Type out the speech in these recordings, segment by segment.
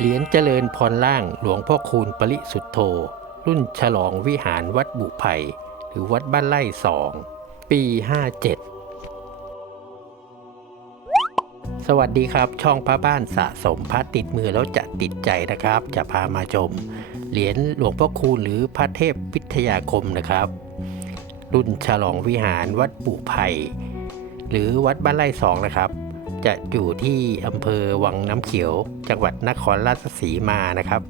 เหรียญเจริญพรล่างหลวงพ่อคูณปริสุทธโธ รุ่นฉลองวิหารวัดบุไผ่หรือวัดบ้านไร่สอง ปี 57 สวัสดีครับ ช่องพระบ้านสะสมพระติดมือแล้วจะติดใจนะครับ จะพามาชมเหรียญหลวงพ่อคูณหรือพระเทพวิทยาคมนะครับ รุ่นฉลองวิหารวัดบุไผ่หรือวัดบ้านไร่สองนะครับ จะอยู่ที่อำเภอวังน้ำเขียว จังหวัดนครราชสีมานะครับ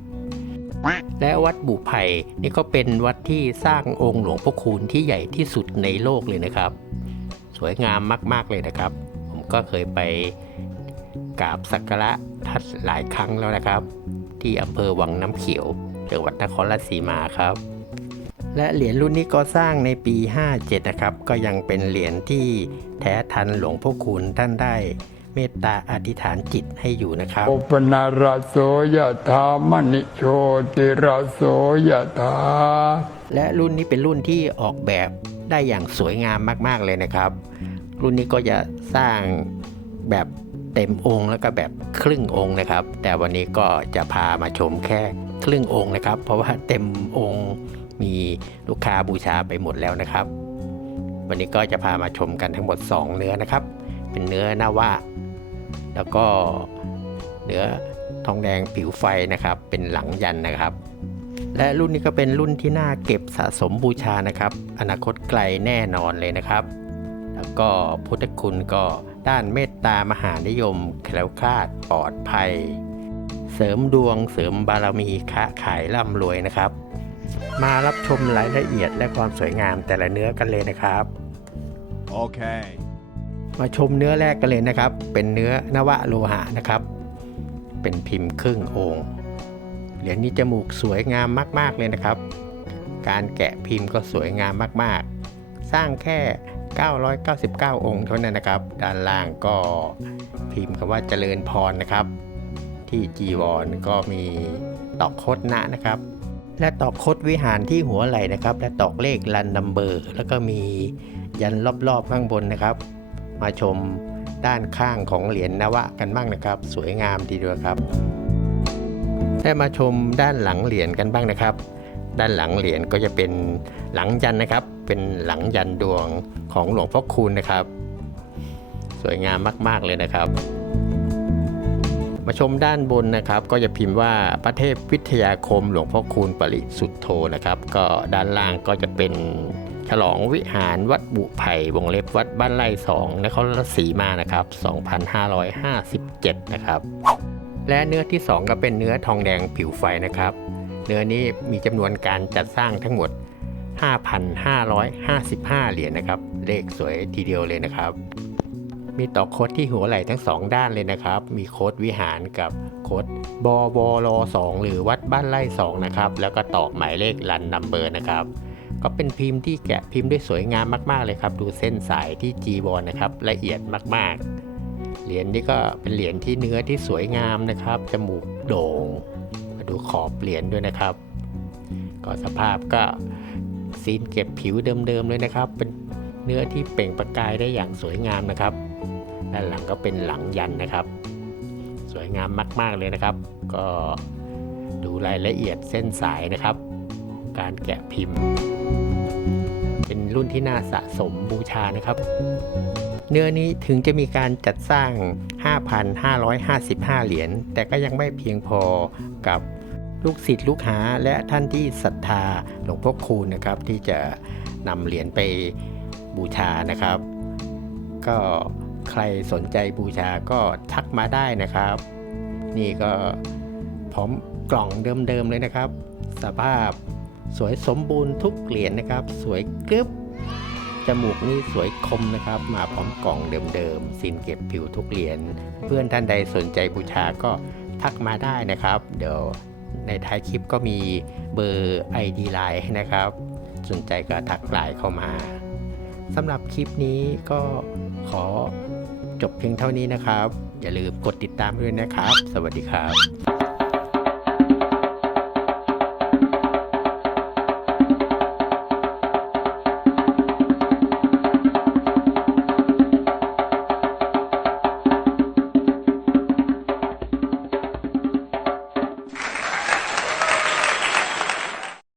และวัดบุไผ่นี่ก็เป็นวัดที่สร้างองค์หลวงพ่อคูณที่ใหญ่ที่สุดในโลกเลยนะครับ สวยงามมาก ๆ เลยนะครับ ผมก็เคยไปกราบสักการะท่านหลายครั้งแล้วนะครับ ที่อำเภอวังน้ำเขียว จังหวัดนครราชสีมาครับ และเหรียญรุ่นนี้ก็สร้างในปี 57 นะครับ ก็ยังเป็นเหรียญที่แท้ทันหลวงพ่อคูณท่านได้เมตตาอธิษฐานจิตให้อยู่นะครับโอปนาราโสยถามณิโชติราโสยถาและรุ่นนี้เป็นรุ่นที่ออกแบบได้อย่างสวยงามมากๆเลยนะครับ รุ่นนี้ก็จะสร้างแบบเต็มองค์แล้วก็แบบครึ่งองค์นะครับ แต่วันนี้ก็จะพามาชมแค่ครึ่งองค์นะครับ เพราะว่าเต็มองค์ มีลูกค้าบูชาไปหมดแล้วนะครับ วันนี้ก็จะพามาชมกันทั้งหมด 2 เนื้อนะครับ เป็นเนื้อนาวะแล้วก็เนื้อทองแดงผิวไฟนะครับ เป็นหลังยันนะครับ และรุ่นนี้ก็เป็นรุ่นที่น่าเก็บสะสมบูชานะครับ อนาคตไกลแน่นอนเลยนะครับ แล้วก็พุทธคุณก็ด้านเมตตามหานิยมแคล้วคลาดปลอดภัย เสริมดวงเสริมบารมีค้าขายร่ำรวยนะครับ มารับชมรายละเอียดและความสวยงามแต่ละเนื้อกันเลยนะครับ Okay. มาชมเนื้อแรกกันเลยนะครับ เป็นเนื้อนวะโลหะนะครับ เป็นพิมพ์ครึ่งองค์ เหรียญนี้จมูกสวยงามมาก ๆเลยนะครับ การแกะพิมพ์ก็สวยงามมากๆ สร้างแค่ 999 องค์เท่านั้นนะครับ ด้านล่างก็พิมพ์คำว่าเจริญพรนะครับ ที่จีวรก็มีตอกโคดนะนะครับ และตอกคดวิหารที่หัวไหล่นะครับ และตอกเลขรันนัมเบอร์ แล้วก็มียันรอบๆข้างบนนะครับ มาชมด้านข้างของเหรียญนวะกันบ้างนะครับ สวยงามทีเดียวครับได้มาชมด้านหลังเหรียญกันบ้างนะครับ ด้านหลังเหรียญก็จะเป็นหลังยันนะครับ เป็นหลังยันดวงของหลวงพ่อคูณนะครับ สวยงามมาก ๆเลยนะครับ มาชมด้านบนนะครับ ก็จะพิมพ์ว่าพระเทพวิทยาคมหลวงพ่อคูณปริสุทธโธนะครับ ก็ด้านล่างก็จะเป็นฉลองวิหารวัดบุไผ่วงเล็บวัดบ้านไร่สองนครราชสีมานะครับ 2557 นะครับ และเนื้อที่ 2 ก็เป็นเนื้อทองแดงผิวไฟนะครับ เนื้อนี้มีจำนวนการจัดสร้างทั้งหมด 5,555 เหรียญนะครับ เลขสวยทีเดียวเลยนะครับ มีต่อโคดที่หัวไหล่ทั้งสองด้านเลยนะครับ มีโคดวิหารกับโคดบวร2หรือวัดบ้านไร่2นะครับ แล้วก็ตอกหมายเลขรันนัมเบอร์นะครับ ก็เป็นพิมพ์ที่แกะพิมพ์ได้สวยงามมาก ๆ เลยครับ ดูเส้นสายที่จีวรนะครับ ละเอียดมาก ๆ เหรียญนี้ก็เป็นเหรียญที่เนื้อที่สวยงามนะครับ จมูกโด่ง มาดูขอบเหรียญด้วยนะครับ ก็สภาพก็ซีนเก็บผิวเดิมๆเลยนะครับ เป็น เนื้อที่เปล่งประกายได้อย่างสวยงามนะครับ ด้านหลังก็เป็นหลังยันนะครับ สวยงามมาก ๆเลยนะครับ ก็ดูรายละเอียดเส้นสายนะครับ การแกะพิมพ์ เป็นรุ่นที่น่าสะสมบูชานะครับ เนื้อนี้ถึงจะมีการจัดสร้าง 5,555 เหรียญ แต่ก็ยังไม่เพียงพอกับลูกศิษย์ลูกหาและท่านที่ศรัทธาหลวงพ่อคูณนะครับ ที่จะนำเหรียญไป บูชานะครับ ก็ใครสนใจบูชาก็ทักมาได้นะครับ นี่ก็พร้อมกล่องเดิมๆเลยนะครับ สภาพสวยสมบูรณ์ทุกเหรียญนะครับ สวยกรึบจมูกนี่สวยคมนะครับ มาพร้อมกล่องเดิมๆสินเก็บผิวทุกเหรียญเพื่อนท่านใดสนใจบูชาก็ทักมาได้นะครับ เดี๋ยวในท้ายคลิปก็มีเบอร์ ID ไลน์นะครับ สนใจก็ทักไลน์เข้ามา สำหรับคลิปนี้ก็ขอจบเพียงเท่านี้นะครับ อย่าลืมกดติดตามด้วยนะครับ สวัสดีครับ